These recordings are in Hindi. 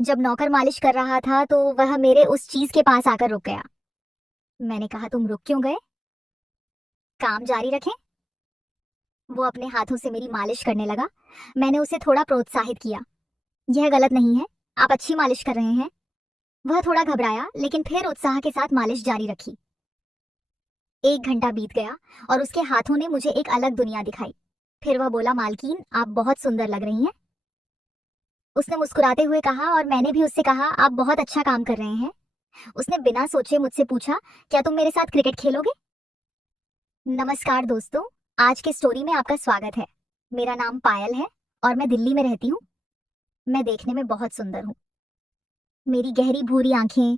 जब नौकर मालिश कर रहा था तो वह मेरे उस चीज के पास आकर रुक गया। मैंने कहा, तुम रुक क्यों गए? काम जारी रखें। वो अपने हाथों से मेरी मालिश करने लगा। मैंने उसे थोड़ा प्रोत्साहित किया। यह गलत नहीं है, आप अच्छी मालिश कर रहे हैं। वह थोड़ा घबराया लेकिन फिर उत्साह के साथ मालिश जारी रखी। 1 घंटा बीत गया और उसके हाथों ने मुझे एक अलग दुनिया दिखाई। फिर वह बोला, मालकिन आप बहुत सुंदर लग रही हैं। उसने मुस्कुराते हुए कहा और मैंने भी उससे कहा, आप बहुत अच्छा काम कर रहे हैं। उसने बिना सोचे मुझसे पूछा, क्या तुम मेरे साथ क्रिकेट खेलोगे? नमस्कार दोस्तों, आज के स्टोरी में आपका स्वागत है। मेरा नाम पायल है और मैं दिल्ली में रहती हूँ। मैं देखने में बहुत सुंदर हूँ। मेरी गहरी भूरी आंखें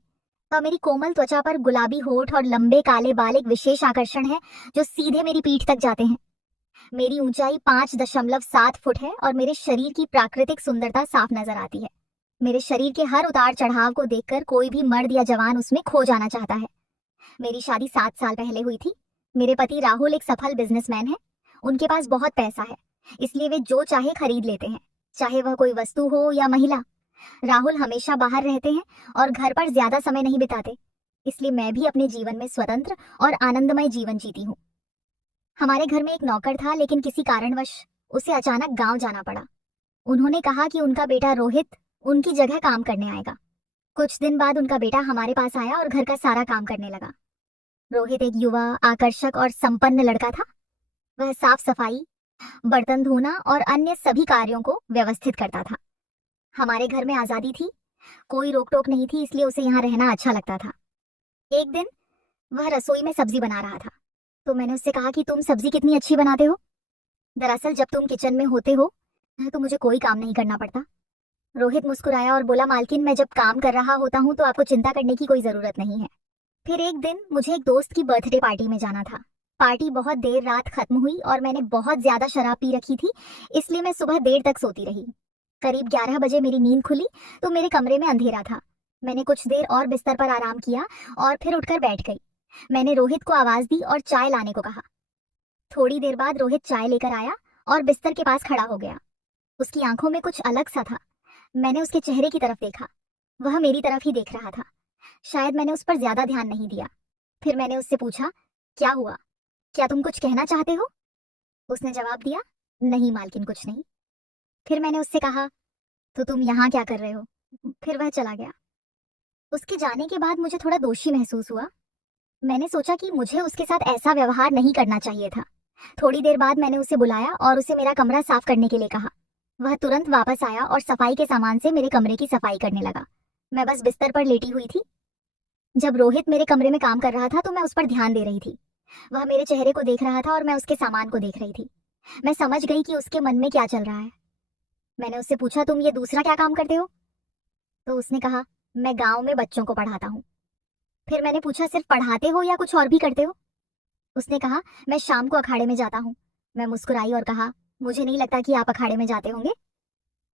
और मेरी कोमल त्वचा पर गुलाबी होठ और लंबे काले बाल एक विशेष आकर्षण है जो सीधे मेरी पीठ तक जाते हैं। मेरी ऊंचाई 5.7 फुट है और मेरे शरीर की प्राकृतिक सुंदरता साफ नजर आती है। मेरे शरीर के हर उतार चढ़ाव को देखकर कोई भी मर्द या जवान उसमें खो जाना चाहता है। मेरी शादी 7 साल पहले हुई थी। मेरे पति राहुल एक सफल बिजनेसमैन है। उनके पास बहुत पैसा है, इसलिए वे जो चाहे खरीद लेते हैं, चाहे वह कोई वस्तु हो या महिला। राहुल हमेशा बाहर रहते हैं और घर पर ज्यादा समय नहीं बिताते, इसलिए मैं भी अपने जीवन में स्वतंत्र और आनंदमय जीवन जीती हूँ। हमारे घर में एक नौकर था, लेकिन किसी कारणवश उसे अचानक गांव जाना पड़ा। उन्होंने कहा कि उनका बेटा रोहित उनकी जगह काम करने आएगा। कुछ दिन बाद उनका बेटा हमारे पास आया और घर का सारा काम करने लगा। रोहित एक युवा, आकर्षक और संपन्न लड़का था। वह साफ सफाई, बर्तन धोना और अन्य सभी कार्यों को व्यवस्थित करता था। हमारे घर में आजादी थी, कोई रोक टोक नहीं थी, इसलिए उसे यहाँ रहना अच्छा लगता था। एक दिन वह रसोई में सब्जी बना रहा था, तो मैंने उससे कहा कि तुम सब्जी कितनी अच्छी बनाते हो। दरअसल जब तुम किचन में होते हो तो मुझे कोई काम नहीं करना पड़ता। रोहित मुस्कुराया और बोला, मालकिन मैं जब काम कर रहा होता हूँ तो आपको चिंता करने की कोई जरूरत नहीं है। फिर एक दिन मुझे एक दोस्त की बर्थडे पार्टी में जाना था। पार्टी बहुत देर रात खत्म हुई और मैंने बहुत ज्यादा शराब पी रखी थी, इसलिए मैं सुबह देर तक सोती रही। करीब 11 बजे मेरी नींद खुली तो मेरे कमरे में अंधेरा था। मैंने कुछ देर और बिस्तर पर आराम किया और फिर उठकर बैठ गई। मैंने रोहित को आवाज दी और चाय लाने को कहा। थोड़ी देर बाद रोहित चाय लेकर आया और बिस्तर के पास खड़ा हो गया। उसकी आंखों में कुछ अलग सा था। मैंने उसके चेहरे की तरफ देखा। वह मेरी तरफ ही देख रहा था। शायद मैंने उस पर ज्यादा ध्यान नहीं दिया। फिर मैंने उससे पूछा, क्या हुआ, क्या तुम कुछ कहना चाहते हो? उसने जवाब दिया, नहीं मालकिन, कुछ नहीं। फिर मैंने उससे कहा, तो तुम यहाँ क्या कर रहे हो? फिर वह चला गया। उसके जाने के बाद मुझे थोड़ा दोषी महसूस हुआ। मैंने सोचा कि मुझे उसके साथ ऐसा व्यवहार नहीं करना चाहिए था। थोड़ी देर बाद मैंने उसे बुलाया और उसे मेरा कमरा साफ करने के लिए कहा। वह तुरंत वापस आया और सफाई के सामान से मेरे कमरे की सफाई करने लगा। मैं बस बिस्तर पर लेटी हुई थी। जब रोहित मेरे कमरे में काम कर रहा था तो मैं उस पर ध्यान दे रही थी। वह मेरे चेहरे को देख रहा था और मैं उसके सामान को देख रही थी। मैं समझ गई कि उसके मन में क्या चल रहा है। मैंने उससे पूछा, तुम ये दूसरा क्या काम करते हो? तो उसने कहा, मैं गांव में बच्चों को पढ़ाता हूँ। फिर मैंने पूछा, सिर्फ पढ़ाते हो या कुछ और भी करते हो? उसने कहा, मैं शाम को अखाड़े में जाता हूँ। मैं मुस्कुराई और कहा, मुझे नहीं लगता कि आप अखाड़े में जाते होंगे।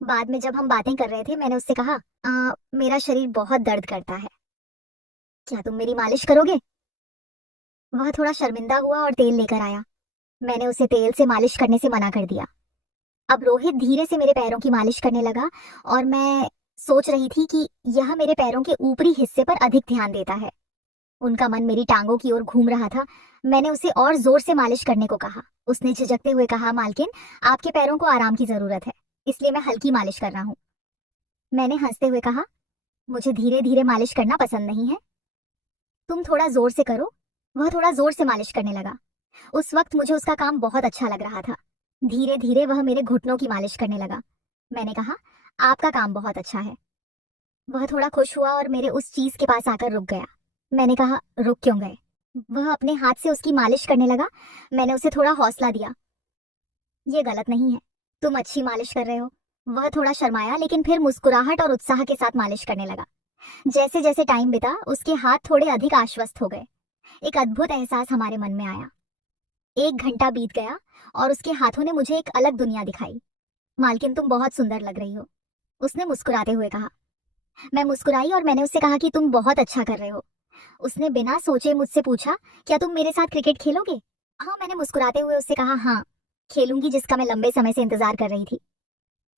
बाद में जब हम बातें कर रहे थे मैंने उससे कहा, मेरा शरीर बहुत दर्द करता है, क्या तुम मेरी मालिश करोगे? वह थोड़ा शर्मिंदा हुआ और तेल लेकर आया। मैंने उसे तेल से मालिश करने से मना कर दिया। अब रोहित धीरे से मेरे पैरों की मालिश करने लगा और मैं सोच रही थी कि यह मेरे पैरों के ऊपरी हिस्से पर अधिक ध्यान देता है। उनका मन मेरी टांगों की ओर घूम रहा था। मैंने उसे और जोर से मालिश करने को कहा। उसने झिझकते हुए कहा, मालकिन आपके पैरों को आराम की जरूरत है, इसलिए मैं हल्की मालिश कर रहा हूँ। मैंने हंसते हुए कहा, मुझे धीरे धीरे मालिश करना पसंद नहीं है, तुम थोड़ा जोर से करो। वह थोड़ा जोर से मालिश करने लगा। उस वक्त मुझे उसका काम बहुत अच्छा लग रहा था। धीरे धीरे वह मेरे घुटनों की मालिश करने लगा। मैंने कहा, आपका काम बहुत अच्छा है। वह थोड़ा खुश हुआ और मेरे उस चीज के पास आकर रुक गया। मैंने कहा, रुक क्यों गए? वह अपने हाथ से उसकी मालिश करने लगा। मैंने उसे थोड़ा हौसला दिया, ये गलत नहीं है, तुम अच्छी मालिश कर रहे हो। वह थोड़ा शर्माया लेकिन फिर मुस्कुराहट और उत्साह के साथ मालिश करने लगा। जैसे जैसे टाइम बीता उसके हाथ थोड़े अधिक आश्वस्त हो गए। एक अद्भुत एहसास हमारे मन में आया। 1 घंटा बीत गया और उसके हाथों ने मुझे एक अलग दुनिया दिखाई। मालकिन तुम बहुत सुंदर लग रही हो, उसने मुस्कुराते हुए कहा। मैं मुस्कुराई और मैंने उससे कहा कि तुम बहुत अच्छा कर रहे हो। उसने बिना सोचे मुझसे पूछा, क्या तुम मेरे साथ क्रिकेट खेलोगे? हाँ, मैंने मुस्कुराते हुए उससे कहा, हाँ खेलूंगी, जिसका मैं लंबे समय से इंतजार कर रही थी।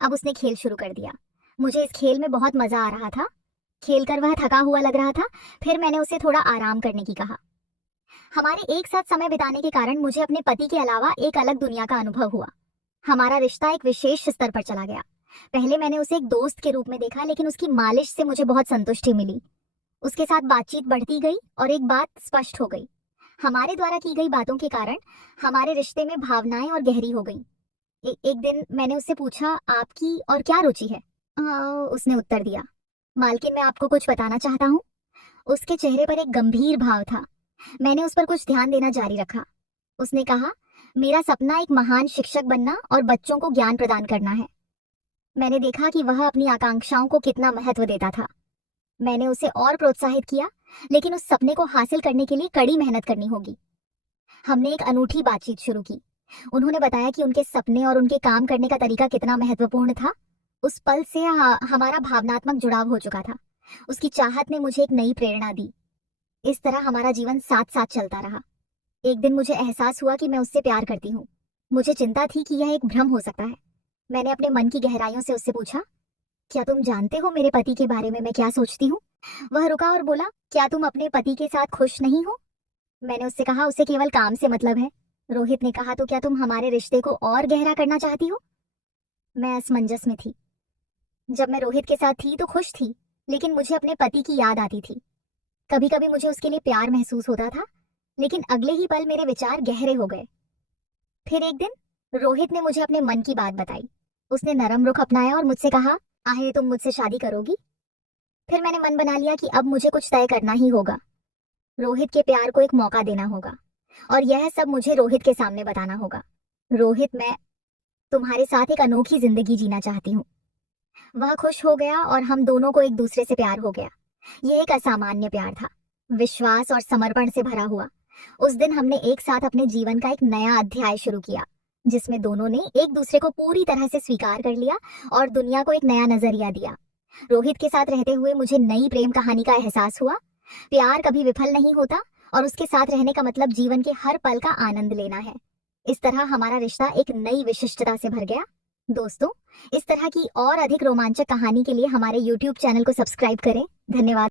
अब उसने खेल शुरू कर दिया। मुझे इस खेल में बहुत मजा आ रहा था। खेलकर वह थका हुआ लग रहा था। फिर मैंने उसे थोड़ा आराम करने की कहा। हमारे एक साथ समय बिताने के कारण मुझे अपने पति के अलावा एक अलग दुनिया का अनुभव हुआ। हमारा रिश्ता एक विशेष स्तर पर चला गया। पहले मैंने उसे एक दोस्त के रूप में देखा, लेकिन उसकी मालिश से मुझे बहुत संतुष्टि मिली। उसके साथ बातचीत बढ़ती गई और एक बात स्पष्ट हो गई। हमारे द्वारा की गई बातों के कारण हमारे रिश्ते में भावनाएं और गहरी हो गई। एक दिन मैंने उससे पूछा, आपकी और क्या रुचि है? उसने उत्तर दिया, मालकिन मैं आपको कुछ बताना चाहता हूँ। उसके चेहरे पर एक गंभीर भाव था। मैंने उस पर कुछ ध्यान देना जारी रखा। उसने कहा, मेरा सपना एक महान शिक्षक बनना और बच्चों को ज्ञान प्रदान करना है। मैंने देखा कि वह अपनी आकांक्षाओं को कितना महत्व देता था। मैंने उसे और प्रोत्साहित किया, लेकिन उस सपने को हासिल करने के लिए कड़ी मेहनत करनी होगी। हमने एक अनूठी बातचीत शुरू की। उन्होंने बताया कि उनके सपने और उनके काम करने का तरीका कितना महत्वपूर्ण था। उस पल से हमारा भावनात्मक जुड़ाव हो चुका था। उसकी चाहत ने मुझे एक नई प्रेरणा दी। इस तरह हमारा जीवन साथ साथ चलता रहा। एक दिन मुझे एहसास हुआ कि मैं उससे प्यार करती हूँ। मुझे चिंता थी कि यह एक भ्रम हो सकता है। मैंने अपने मन की गहराइयों से उससे पूछा, क्या तुम जानते हो मेरे पति के बारे में मैं क्या सोचती हूँ? वह रुका और बोला, क्या तुम अपने पति के साथ खुश नहीं हो? मैंने उससे कहा, उसे केवल काम से मतलब है। रोहित ने कहा, तो क्या तुम हमारे रिश्ते को और गहरा करना चाहती हो? मैं असमंजस में थी। जब मैं रोहित के साथ थी तो खुश थी, लेकिन मुझे अपने पति की याद आती थी। कभी कभी मुझे उसके लिए प्यार महसूस होता था, लेकिन अगले ही पल मेरे विचार गहरे हो गए। फिर एक दिन रोहित ने मुझे अपने मन की बात बताई। उसने नरम रुख अपनाया और मुझसे कहा, आहे तुम मुझसे शादी करोगी? फिर मैंने मन बना लिया कि अब मुझे कुछ तय करना ही होगा। रोहित के प्यार को एक मौका देना होगा, और यह सब मुझे रोहित के सामने बताना होगा। रोहित, मैं तुम्हारे साथ एक अनोखी जिंदगी जीना चाहती हूँ। वह खुश हो गया और हम दोनों को एक दूसरे से प्यार हो गया। यह एक असामान्य प्यार था, विश्वास और समर्पण से भरा हुआ। उस दिन हमने एक साथ अपने जीवन का एक नया अध्याय शुरू किया, जिसमें दोनों ने एक दूसरे को पूरी तरह से स्वीकार कर लिया और दुनिया को एक नया नजरिया दिया। रोहित के साथ रहते हुए मुझे नई प्रेम कहानी का एहसास हुआ। प्यार कभी विफल नहीं होता, और उसके साथ रहने का मतलब जीवन के हर पल का आनंद लेना है। इस तरह हमारा रिश्ता एक नई विशिष्टता से भर गया। दोस्तों, इस तरह की और अधिक रोमांचक कहानी के लिए हमारे YouTube चैनल को सब्सक्राइब करें। धन्यवाद।